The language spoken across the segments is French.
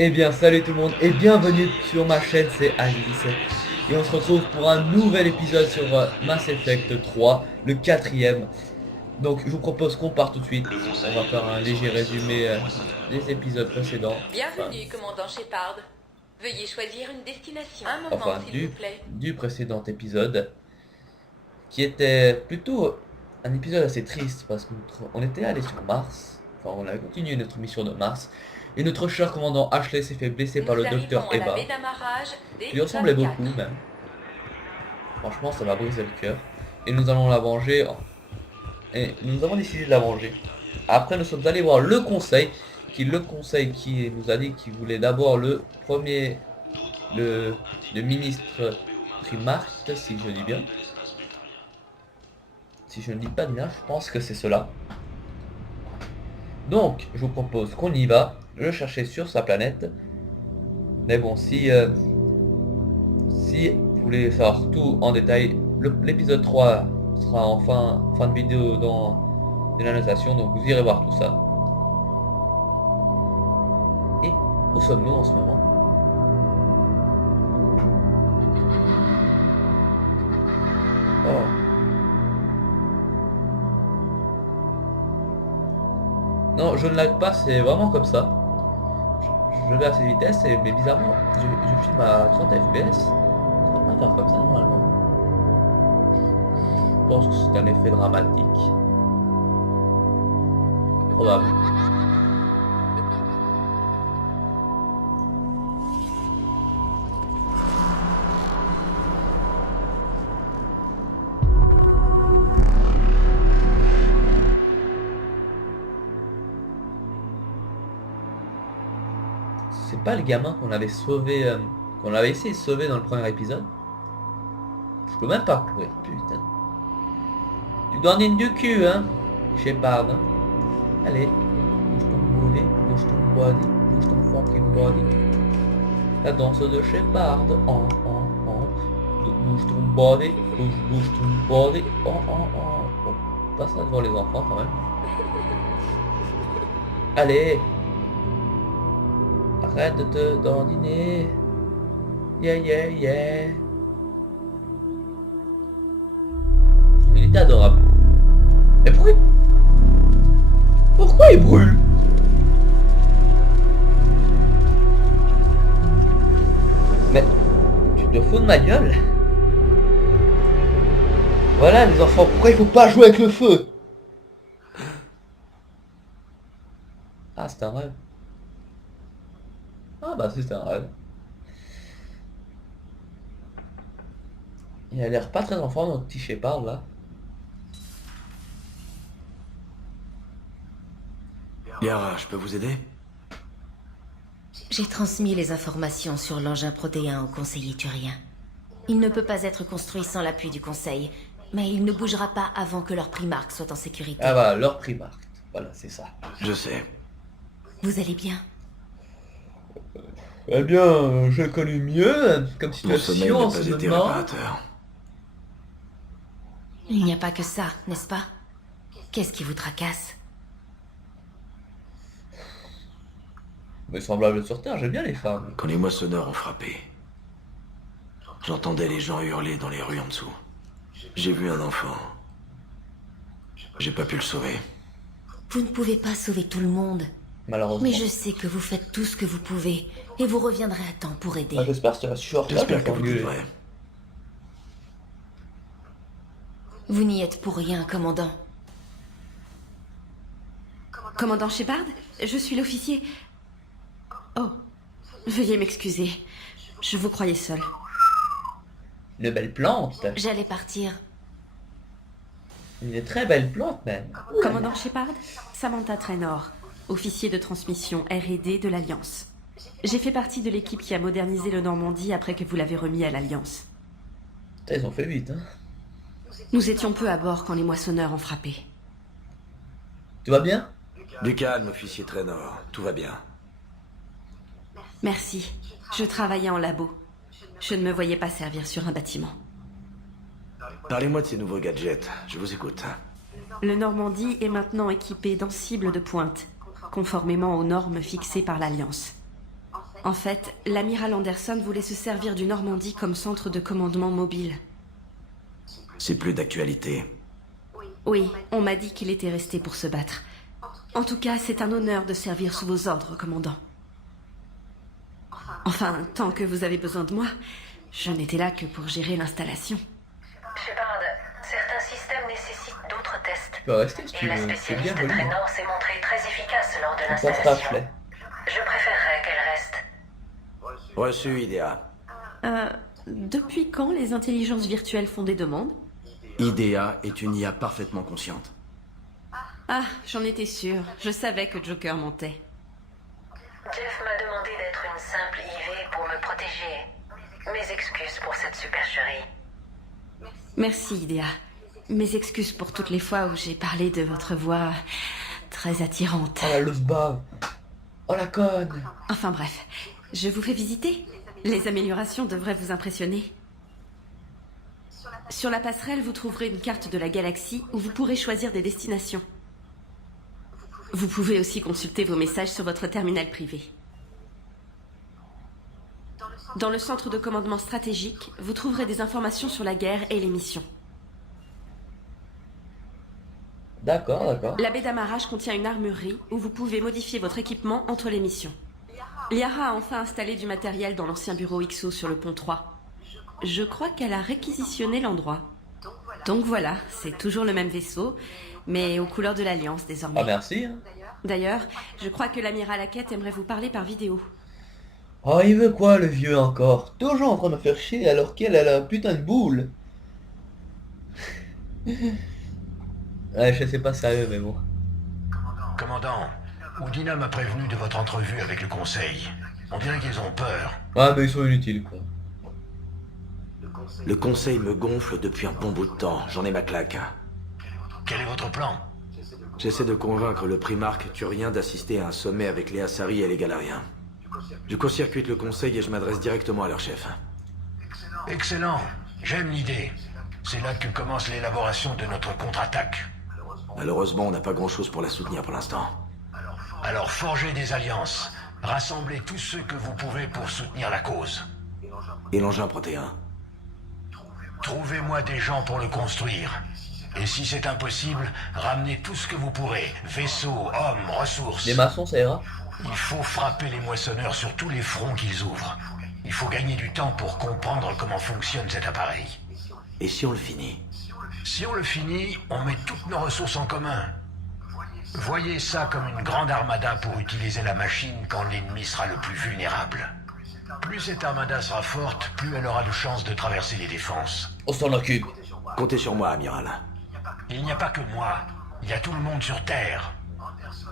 Eh bien salut tout le monde et bienvenue sur ma chaîne, c'est Alice. Et on se retrouve pour un nouvel épisode sur Mass Effect 3, le quatrième. Donc je vous propose qu'on parte tout de suite. On va faire un léger résumé des épisodes précédents. Bienvenue, commandant Shepard. Veuillez choisir une destination. Un moment, Enfin s'il vous plaît. du précédent épisode. Qui était plutôt un épisode assez triste parce qu'on était allé sur Mars. Enfin on a continué notre mission de Mars. Et notre cher commandant Ashley s'est fait blesser par le docteur Nous arrivons à la Eva. baie d'amarrage Qui lui ressemblait beaucoup même. Franchement ça m'a brisé le cœur. Et nous allons la venger. Et nous avons décidé de la venger. Après nous sommes allés voir le conseil. Qui nous a dit qu'il voulait d'abord le premier. Le ministre Primarque, si je dis bien. Si je ne dis pas de bien, je pense que c'est cela. Donc je vous propose qu'on y va. Le chercher sur sa planète. Mais bon, si vous voulez savoir tout en détail, l'épisode 3 sera en fin de vidéo dans la notation, donc vous irez voir tout ça. Et où sommes-nous en ce moment? Oh. Non, je ne lag pas, c'est vraiment comme ça. Je vais à cette vitesse, mais bizarrement, je filme à 30 fps. Ça va pas faire comme ça normalement. Je pense que c'est un effet dramatique. Probable. C'est pas le gamin qu'on avait sauvé, qu'on avait essayé de sauver dans le premier épisode. Je peux même pas courir, putain. Tu donnes du cul, hein, Shepard. Hein. Allez, bouge ton body, bouge ton body, bouge ton fucking body. La danse de Shepard, bouge ton body, bouge ton body, Bon, pas ça devant les enfants quand même. Allez. Arrête de te dandiner. Yeah, yeah, yeah. Il était adorable. Mais pourquoi il brûle? Mais tu te fous de ma gueule? Voilà les enfants, pourquoi il faut pas jouer avec le feu? Ah, c'est un rêve. Ah bah c'est un rêve. Il a l'air pas très enfant notre petit Shepard là. Yara, je peux vous aider? J'ai transmis les informations sur l'engin protéin au conseiller turien. Il ne peut pas être construit sans l'appui du conseil, mais il ne bougera pas avant que leur primarque soit en sécurité. Ah voilà, leur primarque. Voilà, c'est ça. Je sais. Vous allez bien? Eh bien, je connais mieux comme Mon sommeil situation n'a en pas ce été moment. réparateur. Il n'y a pas que ça, n'est-ce pas? Qu'est-ce qui vous tracasse? Mais semblable sur Terre, j'aime bien les femmes. Quand les moissonneurs ont frappé, j'entendais les gens hurler dans les rues en dessous. J'ai vu un enfant. J'ai pas pu le sauver. Vous ne pouvez pas sauver tout le monde. Malheureusement. Mais je sais que vous faites tout ce que vous pouvez, et vous reviendrez à temps pour aider. Ah, j'espère que tu vas supporter. J'espère que vous trouverez. Vous n'y êtes pour rien, commandant. Commandant Shepard, je suis l'officier. Oh, veuillez m'excuser. Je vous croyais seul. Une belle plante. J'allais partir. Une très belle plante même. Commandant Shepard, Samantha Traynor, officier de transmission R&D de l'Alliance. J'ai fait partie de l'équipe qui a modernisé le Normandie après que vous l'avez remis à l'Alliance. Putain, ils ont fait vite, hein. Nous étions peu à bord quand les moissonneurs ont frappé. Tu vas bien? Du calme, officier Traynor. Tout va bien. Merci. Je travaillais en labo. Je ne me voyais pas servir sur un bâtiment. Parlez-moi de ces nouveaux gadgets. Je vous écoute. Le Normandie est maintenant équipé d'un cible de pointe, conformément aux normes fixées par l'Alliance. En fait, l'amiral Anderson voulait se servir du Normandie comme centre de commandement mobile. C'est plus d'actualité. Oui, on m'a dit qu'il était resté pour se battre. En tout cas, c'est un honneur de servir sous vos ordres, commandant. Enfin, tant que vous avez besoin de moi, je n'étais là que pour gérer l'installation. Shepard, certains systèmes nécessitent d'autres tests. Tu peux rester si Et tu la veux. C'est bien spécialiste joli. Traynor s'est montrée très efficace lors de On pense pas l'installation. Flet. Je préférerais qu'elle reste. Reçu, IDEA. Depuis quand les intelligences virtuelles font des demandes? IDEA est une IA parfaitement consciente. Ah, j'en étais sûre. Je savais que Joker mentait. Jeff m'a demandé d'être une simple IV pour me protéger. Mes excuses pour cette supercherie. Merci, Idea. Mes excuses pour toutes les fois où j'ai parlé de votre voix très attirante. Oh la love bave. Oh la conne. Enfin bref, je vous fais visiter. Les améliorations devraient vous impressionner. Sur la passerelle, vous trouverez une carte de la galaxie où vous pourrez choisir des destinations. Vous pouvez aussi consulter vos messages sur votre terminal privé. Dans le centre de commandement stratégique, vous trouverez des informations sur la guerre et les missions. D'accord, d'accord. La baie d'amarrage contient une armurerie où vous pouvez modifier votre équipement entre les missions. Liara a enfin installé du matériel dans l'ancien bureau XO sur le pont 3. Je crois qu'elle a réquisitionné l'endroit. Donc voilà, c'est toujours le même vaisseau, mais aux couleurs de l'Alliance désormais. Ah merci. Hein. D'ailleurs, je crois que l'amiral Hackett aimerait vous parler par vidéo. Oh il veut quoi le vieux encore? Toujours en train de me faire chier alors qu'elle a la putain de boule. Ouais je sais pas sérieux mais bon. Commandant, Udina m'a prévenu de votre entrevue avec le Conseil. On dirait qu'ils ont peur. Ouais mais ils sont inutiles quoi. Le conseil me gonfle depuis un bon bout de temps, j'en ai ma claque. Quel est votre plan? J'essaie de convaincre le primarque turien d'assister à un sommet avec les Asari et les Galariens. Je court-circuite le conseil et je m'adresse directement à leur chef. Excellent, j'aime l'idée. C'est là que commence l'élaboration de notre contre-attaque. Malheureusement, on n'a pas grand-chose pour la soutenir pour l'instant. Alors forgez des alliances. Rassemblez tous ceux que vous pouvez pour soutenir la cause. Et l'engin protéin. Trouvez-moi des gens pour le construire. Et si c'est impossible, ramenez tout ce que vous pourrez. Vaisseaux, hommes, ressources. Les maçons ça ira. Il faut frapper les moissonneurs sur tous les fronts qu'ils ouvrent. Il faut gagner du temps pour comprendre comment fonctionne cet appareil. Et si on le finit? Si on le finit, on met toutes nos ressources en commun. Voyez ça comme une grande armada pour utiliser la machine quand l'ennemi sera le plus vulnérable. Plus cette armada sera forte, plus elle aura de chances de traverser les défenses. On s'en occupe. Comptez sur moi, amiral. Il n'y a pas que moi, il y a tout le monde sur Terre.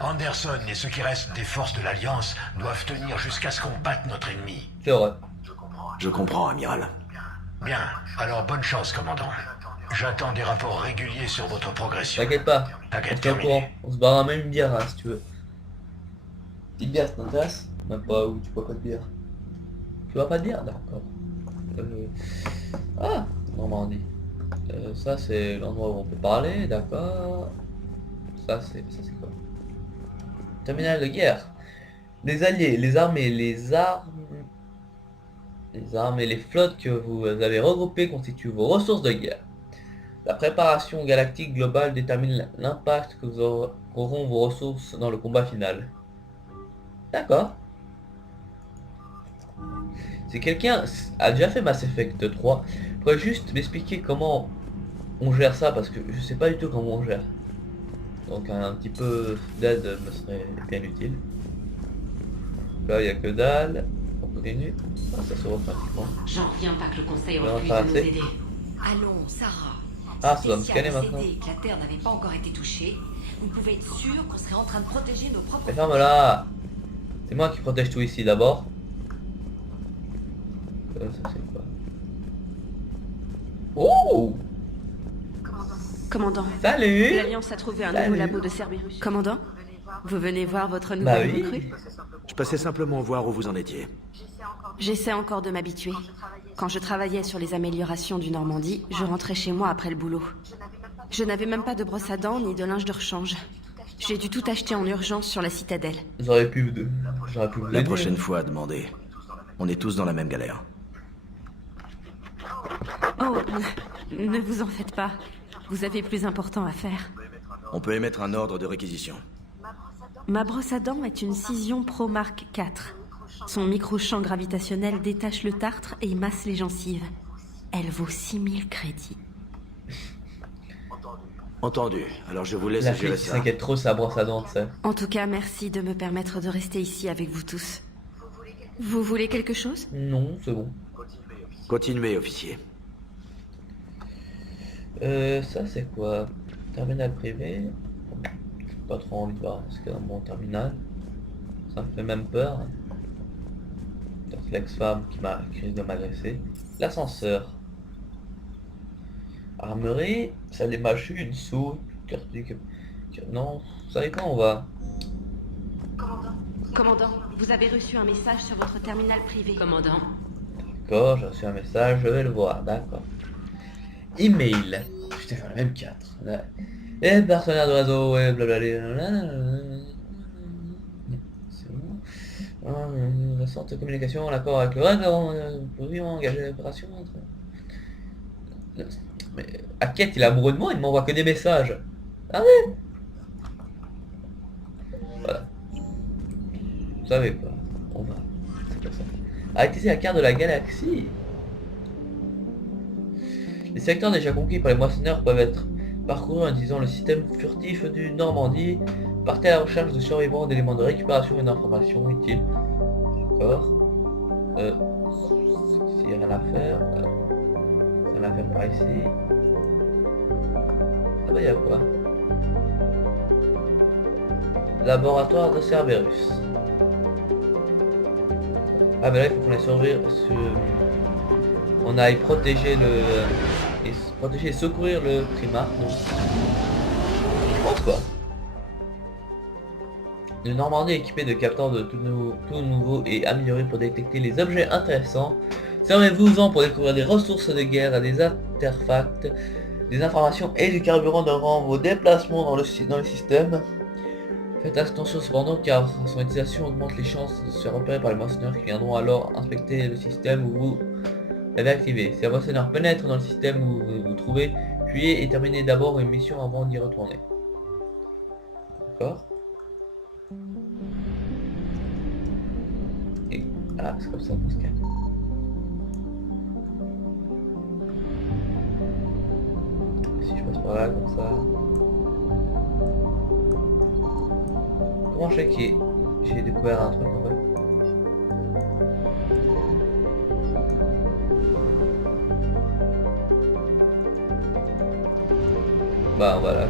Anderson et ceux qui restent des forces de l'Alliance doivent tenir jusqu'à ce qu'on batte notre ennemi. C'est vrai. Je comprends, amiral. Bien, alors bonne chance, commandant. J'attends des rapports réguliers sur votre progression. T'inquiète pas. On T'inquiète, se tient au terminé. courant. On se barrera même une bière hein, si tu veux. Petite bière ça t'intéresse? Même pas où tu bois pas de bière. Tu bois pas de bière? D'accord. Ah Normandie. Ça c'est l'endroit où on peut parler, d'accord. Ça c'est quoi? Terminal de guerre. Les alliés, les armées, les armes et les flottes que vous avez regroupées constituent vos ressources de guerre. La préparation galactique globale détermine l'impact que auront vos ressources dans le combat final. D'accord. Si quelqu'un a déjà fait Mass Effect 3, pourrait juste m'expliquer comment on gère ça parce que je sais pas du tout comment on gère. Donc un petit peu d'aide me serait bien utile. Là il n'y a que dalle. On continue. Ah, ça se refait pratiquement. J'en reviens pas que le conseil On va refuse de nous traverser. aider. Allons, Sarah. Ah, Si ça doit me Tessia scanner avait maintenant. cédé et que la Terre n'avait pas encore été touchée, vous pouvez être sûr qu'on serait en train de protéger nos propres... Mais ferme-la. C'est moi qui protège tout ici d'abord. Ça c'est quoi? Oh Commandant, Salut. l'Alliance a trouvé un Salut. nouveau labo de Cerberus. Commandant, vous venez voir votre Bah nouvelle oui. recrue? Je passais simplement voir où vous en étiez. J'essaie encore de m'habituer. Quand je travaillais sur les améliorations du Normandie, je rentrais chez moi après le boulot. Je n'avais même pas de brosse à dents ni de linge de rechange. J'ai dû tout acheter en urgence sur la citadelle. J'aurais pu vous La aider. prochaine fois, demandez. On est tous dans la même galère. Oh, ne vous en faites pas. Vous avez plus important à faire. On peut émettre un ordre de réquisition. Ma brosse à dents est une Cision Pro Mark IV. Son micro-champ gravitationnel détache le tartre et masse les gencives. Elle vaut 6000 crédits. Entendu. Alors je vous laisse La gérer fille qui ça. s'inquiète trop, sa brosse à dents, tu sais. En tout cas, merci de me permettre de rester ici avec vous tous. Vous voulez quelque chose? Non, c'est bon. Continuez, officier. Ça c'est quoi? Terminal privé. J'ai pas trop envie de voir ce qu'il y a dans mon terminal. Ça me fait même peur. C'est l'ex-femme qui risque de m'agresser. L'ascenseur. Armerie, ça les mâchus, une soupe, non, vous savez quoi, on va. Commandant, vous avez reçu un message sur votre terminal privé. Commandant. D'accord, j'ai reçu un message, je vais le voir, d'accord. Email. Putain, j'en ai même 4. Et partenaire de réseau, ouais, blablabla. C'est bon. Récente communication, l'accord avec le règlement, pourrions engager l'opération entre... Mais Hackett, il est amoureux de moi, il ne m'envoie que des messages. Ah ouais. Voilà. Vous savez quoi, on va. C'est comme ça. À utiliser la carte de la galaxie. Les secteurs déjà conquis par les moissonneurs peuvent être parcourus en utilisant le système furtif du Normandie. Partez à la recherche de survivants, d'éléments de récupération et d'informations utiles. D'accord. S'il n'y a rien à faire. Rien à faire par ici. Ah bah y'a quoi? Laboratoire de Cerberus. Ah bah là il faut qu'on aille surveiller on aille protéger protéger et secourir le Primarque. Donc je pense pas. Le Normandie est équipé de capteurs de tout nouveau et améliorés pour détecter les objets intéressants. Servez-vous-en pour découvrir des ressources de guerre, des artefacts, des informations et du carburant durant vos déplacements dans le système. Faites attention cependant car son utilisation augmente les chances de se faire repérer par les moissonneurs qui viendront alors inspecter le système où vous l'avez activé. Si un moissonneur pénètre dans le système où vous vous trouvez, fuyez et terminez d'abord une mission avant d'y retourner. D'accord. Et ah, c'est comme ça qu'on se calme. Si je passe par là comme ça. Comment je sais que j'ai découvert un truc en fait? Bah voilà.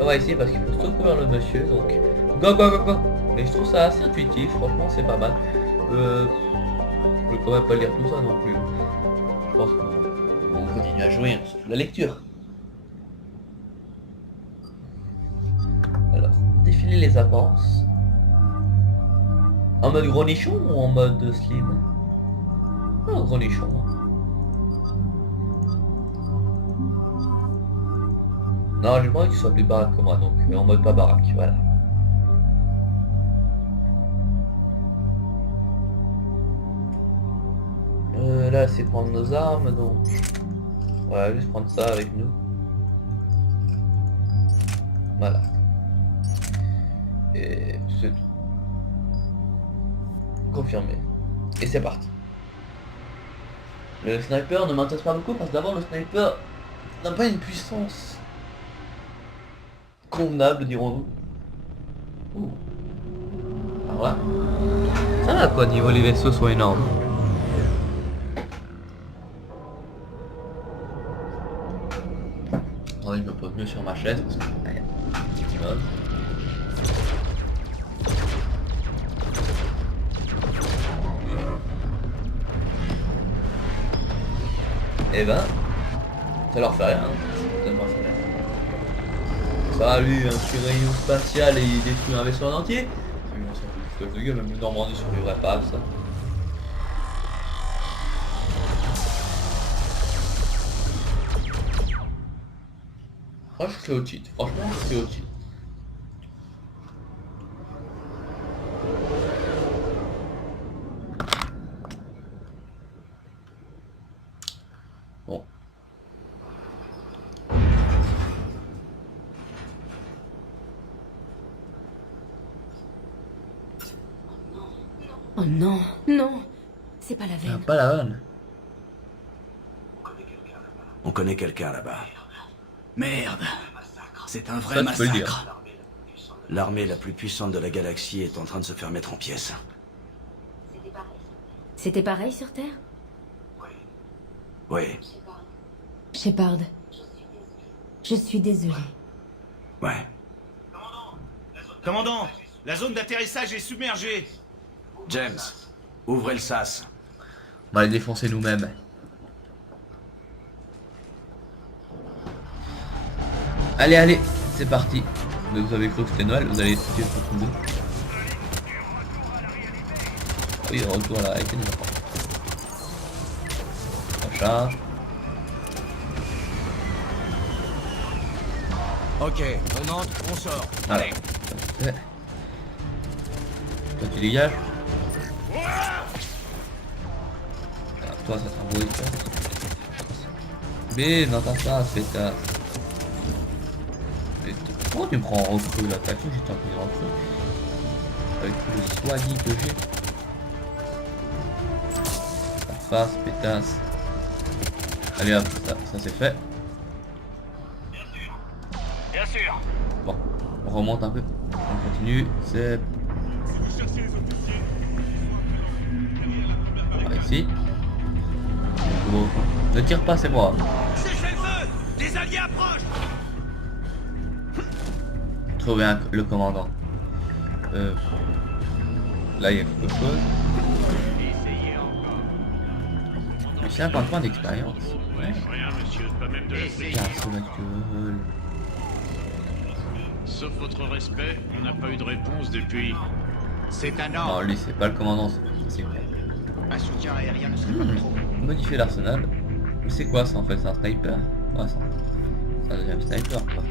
On va essayer parce qu'il faut secourir le monsieur donc. Go go go go. Mais je trouve ça assez intuitif, franchement c'est pas mal. Je vais quand même pas lire tout ça non plus. Je pense qu'on continue à jouer, hein, surtout la lecture. Alors, défiler les avances. En mode gros nichon ou en mode slim? Oh, gros nichon. Non, j'ai pas envie que tu sois plus baraque que moi, donc en mode pas baraque, voilà. Là, c'est prendre nos armes, donc... On va juste prendre ça avec nous. Voilà. Et c'est tout. Confirmé. Et c'est parti. Le sniper ne m'intéresse pas beaucoup parce que d'abord le sniper n'a pas une puissance convenable, dirons-nous. Ouh. Alors là, ça va quoi niveau les vaisseaux sont énormes. Attendez, je me pose mieux sur ma chaise parce que... Ouais, et ben, ça leur fait rien, ça lui, un petit rayon spatial et il détruit un vaisseau en entier. C'est une de gueule, même le Normandie survivrait pas à ça. Oh, je suis au cheat. Franchement, je suis au cheat. Bon. Oh non, non. C'est pas la Ah, veine. pas la vanne. On connaît quelqu'un là-bas. Merde. C'est un vrai Ça, tu peux le dire. massacre. L'armée la plus puissante de la galaxie est en train de se faire mettre en pièces. C'était pareil sur Terre? Oui, Shepard. Je suis désolée. ouais. Commandant, la zone d'atterrissage est submergée. James, ouvrez le sas. On va les défoncer nous-mêmes. Allez, allez, c'est parti. Vous avez cru que c'était Noël, vous allez étudier pour tout le monde. Oui, retour à la réalité des enfants. On charge. Ok, venante, on sort. Voilà. Parfait. Toi tu dégages. Ah, toi ça sera beau et ça. Mais dans ta face, fais ta. Pourquoi tu me prends en recrue là? T'as cru que j'étais en pris en recrue? Avec tout le swaggy que j'ai. Ta face, pétasse. Allez hop, ça c'est fait. Bien sûr. Bon, on remonte un peu. On continue, c'est... Par ici. Bon, ne tire pas, c'est moi. Cessez le feu. Des alliés approchent. Trouver le commandant. Là, il y a quelque chose. Mais 50 points d'expérience. Ouais. Rien, monsieur, pas même de la Casse la gueule. Sauf votre respect, on n'a pas eu de réponse depuis. C'est un Non, ordre. lui, c'est pas le commandant, c'est clair. Un soutien aérien ne serait pas trop. Modifier l'arsenal. Mais c'est quoi ça en fait? C'est un sniper? Ouais, c'est un deuxième sniper quoi.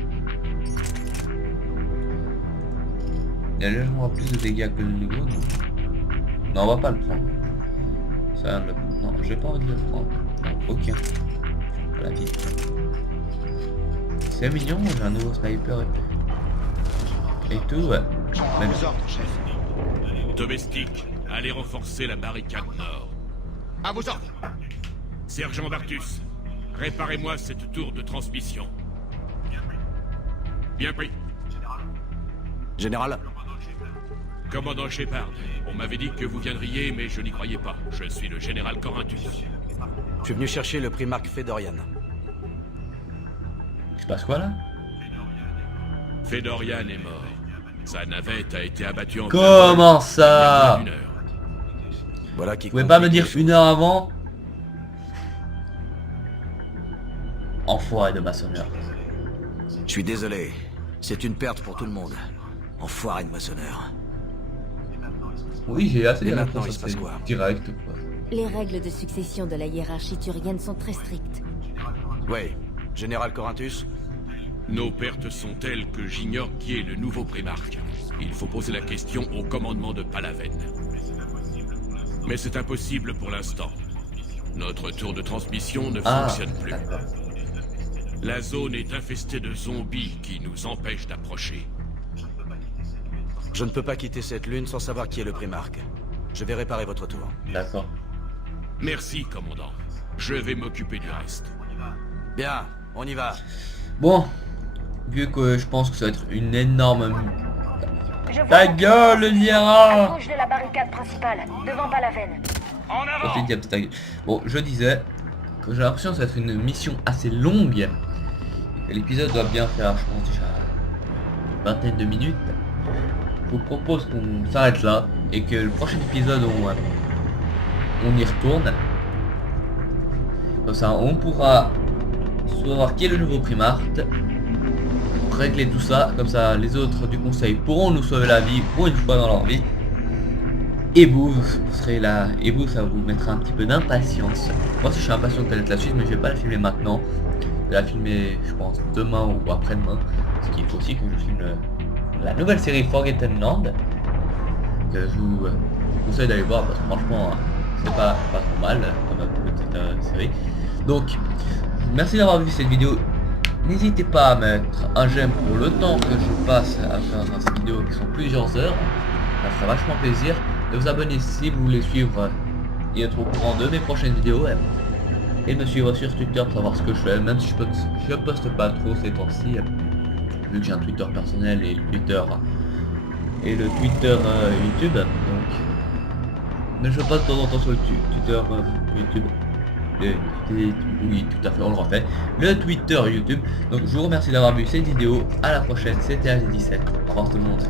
Il y a légèrement plus de dégâts que le niveau, non? Non, on va pas le prendre. Ça, non, j'ai pas envie de le prendre. Non, aucun. Voilà, vite. C'est mignon, j'ai un nouveau sniper et tout, ouais. Même Aux ordres, chef. Domestique, allez renforcer la barricade nord. À vos ordres. Sergent Bartus, réparez-moi cette tour de transmission. Bien pris. Général, Commandant Shepard, on m'avait dit que vous viendriez, mais je n'y croyais pas. Je suis le général Corinthus. je suis venu chercher le primarque Fedorian. il se passe quoi là? Fedorian est mort. Sa navette a été abattue en Comment ça? il y a moins d'1 heure. Voilà qui Vous pouvez pas me complique dire les choses. 1 heure avant? Enfoiré de maçonneur. Je suis désolé. C'est une perte pour tout le monde. Enfoiré de maçonneur. Oui, j'ai assez Et de maintenant, réponse il se passe assez quoi? direct quoi. Les règles de succession de la hiérarchie turienne sont très strictes. Oui, Général Corinthus. Nos pertes sont telles que j'ignore qui est le nouveau primarque. Il faut poser la question au commandement de Palaven. Mais c'est impossible pour l'instant. Notre tour de transmission ne fonctionne plus. D'accord. La zone est infestée de zombies qui nous empêchent d'approcher. Je ne peux pas quitter cette lune sans savoir qui est le primarque. Je vais réparer votre tour. D'accord. Merci, commandant. Je vais m'occuper du reste. Bien, on y va. Bon, vu que je pense que ça va être une énorme... Ta gueule, À Liara! gauche de la barricade principale, devant Palaven. Oh, j'ai dit un petit ta gueule. Bon, je disais que j'ai l'impression que ça va être une mission assez longue. Et l'épisode doit bien faire, je pense, déjà une vingtaine de minutes. Je vous propose qu'on s'arrête là et que le prochain épisode on y retourne. Comme ça on pourra savoir qui est le nouveau primarque, régler tout ça, comme ça les autres du conseil pourront nous sauver la vie pour une fois dans leur vie. Et vous serez là, et vous ça vous mettra un petit peu d'impatience. Moi aussi je suis impatient de connaître la suite, mais je vais pas la filmer maintenant. vais la filmer, je pense, demain ou après-demain. Parce qu'il faut aussi que je filme la nouvelle série Forgotten Land. Que je vous conseille d'aller voir parce que franchement, c'est pas trop mal comme petite série. Donc, merci d'avoir vu cette vidéo. N'hésitez pas à mettre un j'aime pour le temps que je passe à faire ces vidéos qui sont plusieurs heures. Ça ferait vachement plaisir. De vous abonner si vous voulez suivre et être au courant de mes prochaines vidéos. Et de me suivre sur Twitter pour savoir ce que je fais, même si je poste pas trop ces temps-ci. Vu que j'ai un Twitter personnel et le Twitter YouTube. Donc, mais je passe de temps en temps sur le Twitter YouTube. Oui, tout à fait, on le refait. Le Twitter YouTube. Donc je vous remercie d'avoir vu cette vidéo. À la prochaine, c'était AG17. Au revoir tout le monde.